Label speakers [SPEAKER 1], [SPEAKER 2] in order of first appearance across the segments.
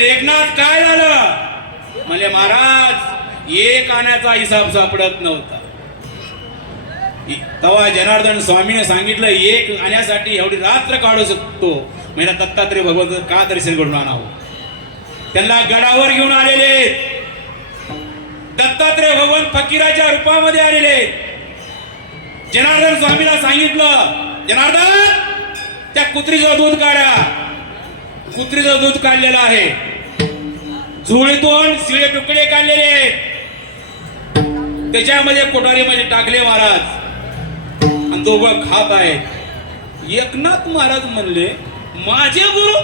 [SPEAKER 1] बडबडून एकनाथ काय झालं? म्हणजे महाराज एक आण्याचा हिसाब सापडत नव्हता. तेव्हा जनार्दन स्वामीने सांगितलं एक आण्यासाठी एवढी रात्र काढू शकतो. म्हणजे दत्तात्रय भगवंत का दर्शन घडून आणावं? त्यांना गडावर घेऊन आलेले दत्तात्रय भगवान फकीराच्या रूपामध्ये आलेले जनार्दन स्वामीला सांगितलं जनार्दन त्या कुत्रीचं दूध काढा. कुत्रीचं दूध काढलेलं आहे. झुळीतून शिळे तुकडे काढलेले आहेत. त्याच्यामध्ये कोठारीमध्ये टाकले महाराज. आणि दोघं खात आहेत. एकनाथ महाराज म्हणले माझे गुरु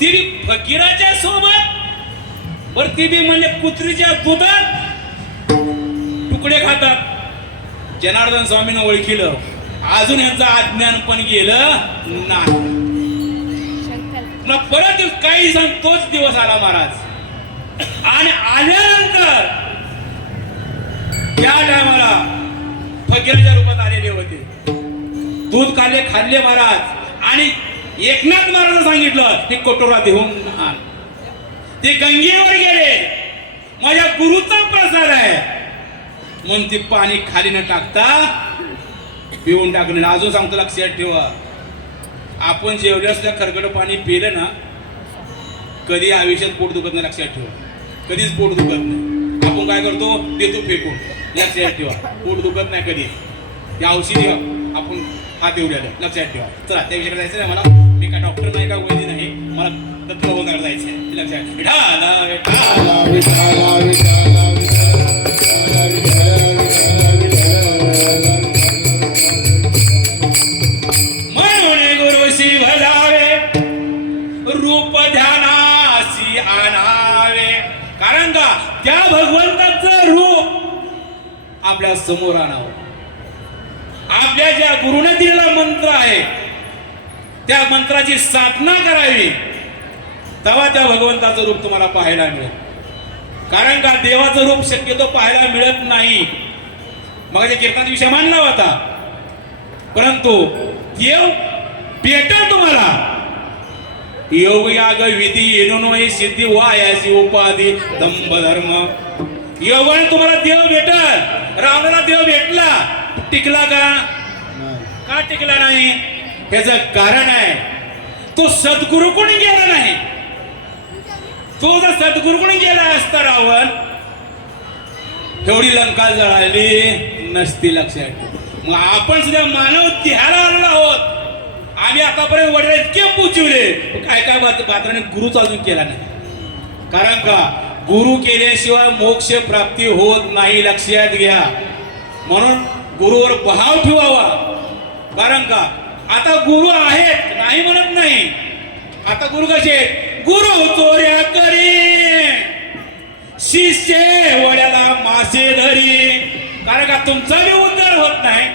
[SPEAKER 1] ती फकीराच्या सोबत बर ती बी म्हणजे कुत्रीच्या दुधात तुकडे खातात. जनार्दन स्वामीनं ओळखीलं. अजून यांचं अज्ञान पण गेलं नाही. परत काही सांग तोच दिवस आला महाराज. आणि आल्यानंतर त्या टायमाला फकीराच्या रूपात आलेले होते. दूध खाल्ले खाल्ले महाराज. आणि एकनाथ महाराज सांगितलं ते कटोरा देऊन ते गंगेवर गेले. माझ्या गुरुचा प्रसाद आहे. म्हणून ते पाणी खाली न टाकता पिऊन टाकणे अजून सांगतो लक्षात ठेवा. आपण जेवढे असल्या खरकट पाणी पिलं ना कधी आयुष्यात पोट दुखत नाही लक्षात ठेवा. कधीच पोट दुखत नाही. आपण काय करतो? देतो फेकून. लक्षात ठेवा. पोट दुखत नाही कधी या औषधी आपण हात एवढ्याला लक्षात ठेवा. चला त्या विषयाकडे जायचं नाही मला. मी काय डॉक्टर नाही का वैद्य नाही. मला तत्व जायचं आहे ते लक्षात समोर आणावं. आपल्या ज्या गुरुने दिलेला मंत्र आहे त्या मंत्राची साधना करावी. तेव्हा त्या भगवंताचं रूप तुम्हाला पाहायला मिळेल. कारण का देवाचं रूप शक्यतो पाहायला मिळत नाही. मग कीर्तनाचा विषय मानला होता. परंतु देव भेटेल तुम्हाला. योग याग विधी येणून सिद्धी वायासी उपाधी दंभ धर्म योगाने तुम्हाला देव भेटल. रावणाला देव भेटला. टिकला का? का टिकला नाही? ह्याच कारण आहे तो सद्गुरु कोणी गेला नाही? तो जर सद्गुरु कोणी गेला असता रावण एवढी लंका जळाली नसती लक्षात. ठेव. मग आपण सुद्धा मानव तिहारा आलेलो आहोत. आम्ही आतापर्यंत वडील इतके पूजवले. काय काय पात्राने गुरुच अजून केला नाही. कारण का? गुरु केल्याशिवाय मोक्ष प्राप्ती होत नाही लक्षात घ्या. म्हणून गुरुवर भाव ठेवावा. कारण का? आता गुरु आहेत नाही म्हणत नाही. आता गुरु कसे गुरु चोऱ्या करी शिष्य वड्याला मासे धरी कारण का? तुमचा बी उद्धार होत नाही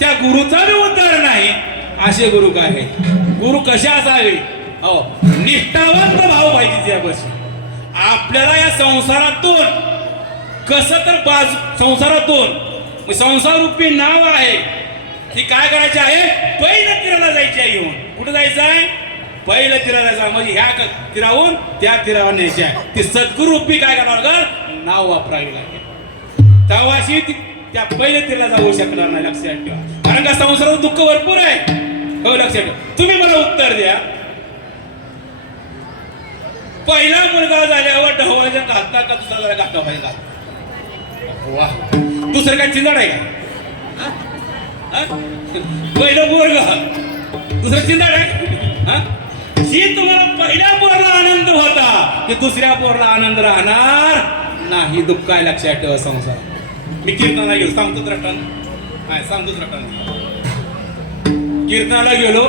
[SPEAKER 1] त्या गुरुचा बी उद्धार नाही. असे गुरु काय आहेत? गुरु कसे असावे? हो निष्ठावंत भाव पाहिजे त्यापासून आपल्याला या संसारातून कसं तर बाजू संसारातून संसार रूपी नाव आहे. ती काय करायची आहे? पहिलं तीराला जायची आहे येऊन कुठं जायचं आहे? पहिलं तीराला जायचं म्हणजे ह्या क- तीराहून त्या तीरावर न्यायची आहे. ती सद्गुरूपी काय करावं लागेल नाव वापरावी लागेल. तेव्हाशी ती त्या पहिल्या तीराला जाऊ शकणार नाही लक्षात ठेवा. कारण का संसारात दुःख भरपूर आहे. हो लक्षात ठेवा. तुम्ही मला उत्तर द्या. पहिला मुलगा झाल्यावर ढवळ्याच्या घालता का दुसरा झाला घातला पाहिजे वा. दुसरं काय चिंदड आहे का? हा? पहिलं दुसरं चिंदड आहे हा? ही तुम्हाला पहिल्या पोरला आनंद होता की दुसऱ्या पोरला आनंद राहणार नाही दुःख काय लक्षात ठेवा संसार. मी कीर्तनाला गेलो. सांगतो रटन काय सांगतो रटन कीर्तनाला गेलो.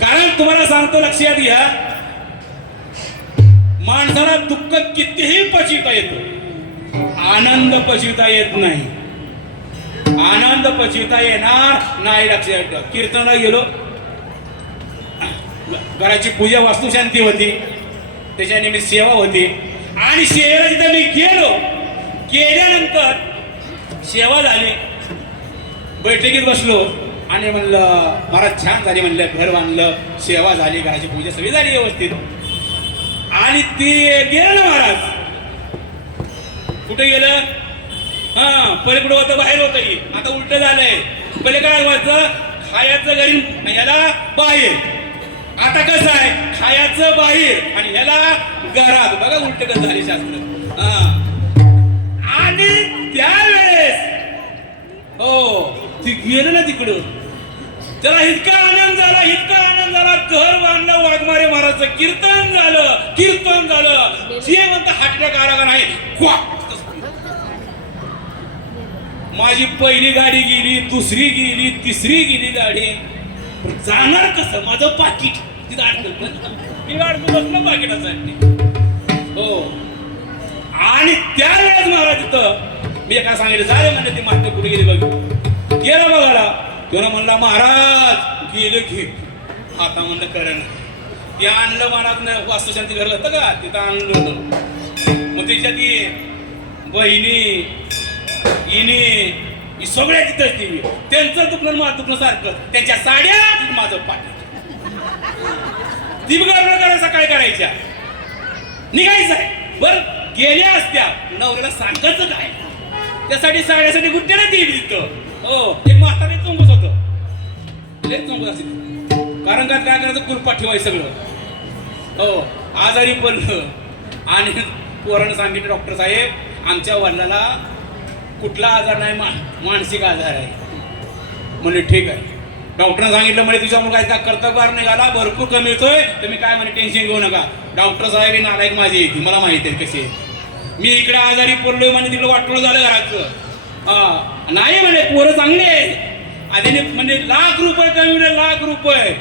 [SPEAKER 1] कारण तुम्हाला सांगतो लक्षात घ्या माणसाला दुःख कितीही पचिता येतो आनंद पचिता येत नाही. आनंद पचिता येणार नाही लक्षात ठेवा. कीर्तनाला गेलो घराची पूजा वास्तुशांती होती त्याच्याने मी सेवा होती. आणि सेवेला तिथं मी गेलो गेल्यानंतर सेवा झाली. बैठकीत बसलो आणि म्हणलं महाराज छान झाली म्हणलं घर बांधलं सेवा झाली घराची पूजा सगळी झाली व्यवस्थित. आणि ती गेलं ना महाराज. कुठे गेलं? हा पलीकडे होतं बाहेर होत आता उलट झालंय. पहिले काय व्हायचं खायचं घरी याला बाहेर. आता कसं आहे? खायचं बाहेर आणि ह्याला घरात. बघा उलट कसं झाले शास्त्र. हा. आणि त्यावेळेस हो ती गेलं ना तिकडं. त्याला इतका आनंद झाला इतका आनंद घर बांधलं वाघमारे महाराजचं कीर्तन झालं कीर्तन झालं. जे म्हणतं हाटल्या आला नाही. माझी पहिली गाडी गेली दुसरी गेली तिसरी गेली गाडी. जाणार कसं? माझं पाकिट. तिथं अडकलं. अडकून पाकिटासाठी हो. आणि त्यावेळेस महाराज तिथं मी एका सांगितलं झाले म्हणजे ती मात्र कुठे गेली बघ. गेला बघायला. त्यानं म्हणला महाराज गेलं की. आता म्हणलं करण. ते आणलं मनात वास्तुशांती घरलं होतं का? तिथं आणलं होतं. मग त्याच्यात ती बहिणी इनी ही सगळ्या तिथंच ती त्यांचं दुखणं आणि माझं दुखणं सारखं. त्यांच्या साड्या माझं पाठ ती बिघडणं करायचा काय करायच्या. निघायचं आहे बर गेल्या असत्या. नवऱ्याला सांगायचं काय? त्यासाठी साड्यासाठी गुट्ट्याला ती तिथं हो एक म्हातारे चोंगच होतं. लय चोंगच असेल कारण का काय करायचं? कृपा ठेवाय सगळं. हो आजारी पडलं. आणि पोरानं सांगितलं डॉक्टर साहेब आमच्या वडिलाला कुठला आजार नाही मा मानसिक आजार आहे. म्हणजे ठीक आहे. डॉक्टरनं सांगितलं म्हणे तुझ्या मुलगा इतका कर्तव्यभार निघाला भरपूर कमी येतोय तुम्ही काय म्हणे टेन्शन घेऊ नका. डॉक्टर साहेब हे नालायक माझी येते मला माहिती आहे कशी मी इकडे आजारी पडलोय म्हणे तिकडे वाटलं झालं घराचं. हा नाही म्हणे पोरं चांगले आहे आणि म्हणजे लाख रुपये कमी लाख रुपये.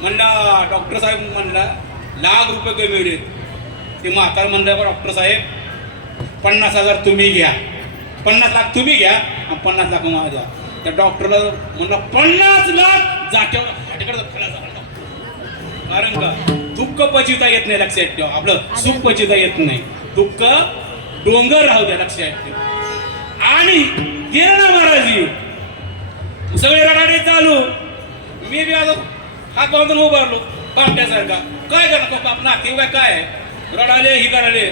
[SPEAKER 1] म्हणला डॉक्टर साहेब म्हणला लाख रुपये कमी होईल ते म्हातार म्हणलं बा डॉक्टर साहेब पन्नास हजार तुम्ही घ्या. पन्नास लाख तुम्ही घ्या आणि पन्नास लाख मला द्या. त्या डॉक्टरला म्हणलं पन्नास लाख जाट्यावर हाटेकडे खेळायचा कारण का दुःख पचिता येत नाही लक्षात ठेवा. आपलं सुख पचिता येत नाही. दुःख डोंगर राहू द्या लक्षात ठेवा. आणि गेलं ना महाराजी. सगळे रडाडे चालू. मी बी आता हात बांधून उभारलो पामट्यासारखा काय करणार? पाप ना ते काय काय आहे? रडाले ही कराले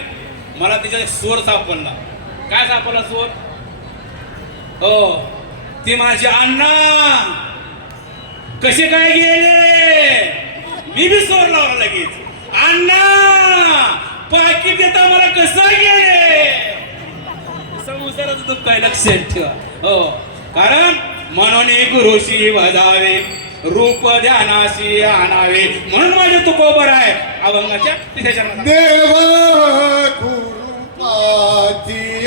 [SPEAKER 1] मला तिच्या स्वर सापडला. काय सापडला स्वर? हो ती माझी अण्णा. कसे काय गेले? मी बी स्वर लावला लगेच. अण्णा पाकिट देता मला कसं गेले? संसाराचं दुःख काय लक्षात ठेवा. हो कारण म्हणून गुरुशी वधावे. रूप ध्यानाशी आणावे म्हणून माझे तुकोबर आहे अभंगाच्या तिथे चरणात.
[SPEAKER 2] देव गुरुपाची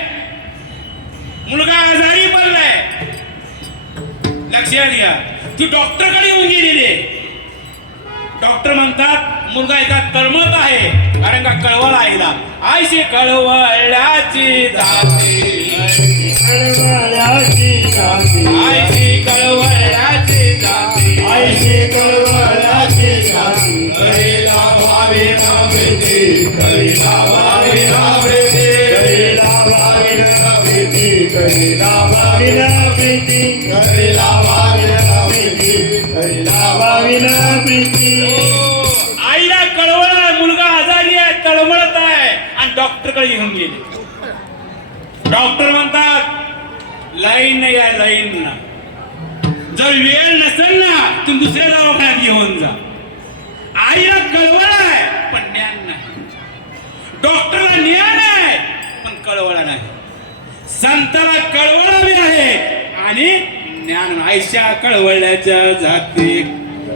[SPEAKER 1] मुलगा आजारी पडलाय. लक्षात घ्या. ती डॉक्टरकडे येऊन गेलेली डॉक्टर म्हणतात मुलगा एका तळमत आहे. कारण का कळवळ आईला. आईशी कळवळ्याची जाते. आईची कळवळ्याची जाती.
[SPEAKER 3] कळवळ्याची जाती.
[SPEAKER 1] कळीला भावे ना प्रीती कळीला भावे ना आईला कळवळ मुलगा आजारी आहे तळमळत आहे आणि डॉक्टरकडे घेऊन गेले. डॉक्टर म्हणतात लाईन या लाईन ना जर वेळ नसेल ना तुम्ही दुसऱ्या दवाखान्यात घेऊन जा. आईला कळवळ आहे पण ज्ञान नाही. डॉक्टरला ज्ञान आहे पण कळवळा नाही. संताला कळवळ बी आहे. आणि ज्ञान आयशा कळवळ्याच्या जाती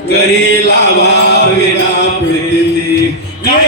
[SPEAKER 1] करी लावा विना प्रीती काय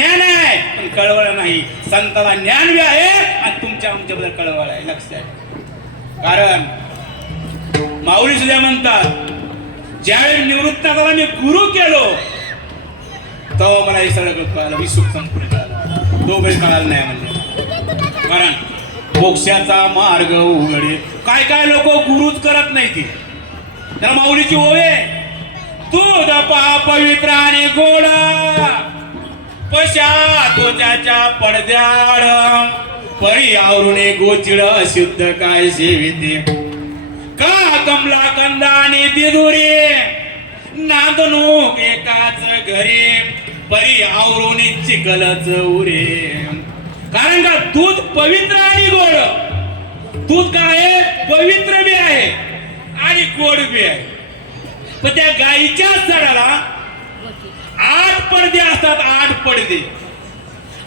[SPEAKER 1] ज्ञान आहे पण कळवळ नाही. संताला ज्ञान बी आहे आणि तुमच्या आमच्याबद्दल कळवळ आहे. लक्ष आहे कारण माऊली सुद्धा म्हणतात ज्यावेळी निवृत्त झाला मी गुरु केलो तेव्हा मला हे सगळं कळलं मी सुख संपूर्ण कळालं तोपर्यंत कळालं नाही म्हणजे. कारण मोक्षाचा मार्ग उघडे. काय काय लोक गुरुच करत नाही ती त्याला माऊलीची ओवे तू पहा पवित्र आणि गोडा. पशा त्वचाच्या पडद्याड परी आवरुणे गोचिड शुद्ध काय सेविते का कमला कंदा आणि तिदुरी नांदणूक एकाच घरी. परी आवरुणी चिकलच उरे. कारण का दूध पवित्र आणि गोड. दूध काय आहे? पवित्र बी आहे आणि गोड बी आहे. पण त्या गाईच्या झाडाला पडदे असतात आठ पडदे.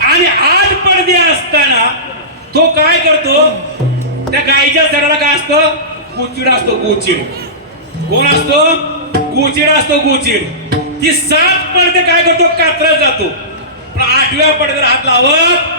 [SPEAKER 1] आणि आठ पडदे असताना तो काय करतो? त्या गाईच्या झाडाला काय असतं? गोचिड असतो गोचिड. कोण असतो? गोचिड असतो गोचिड. ती सात पडदे काय करतो? कात्रत जातो. पण आठव्या पडद्याला हात लावत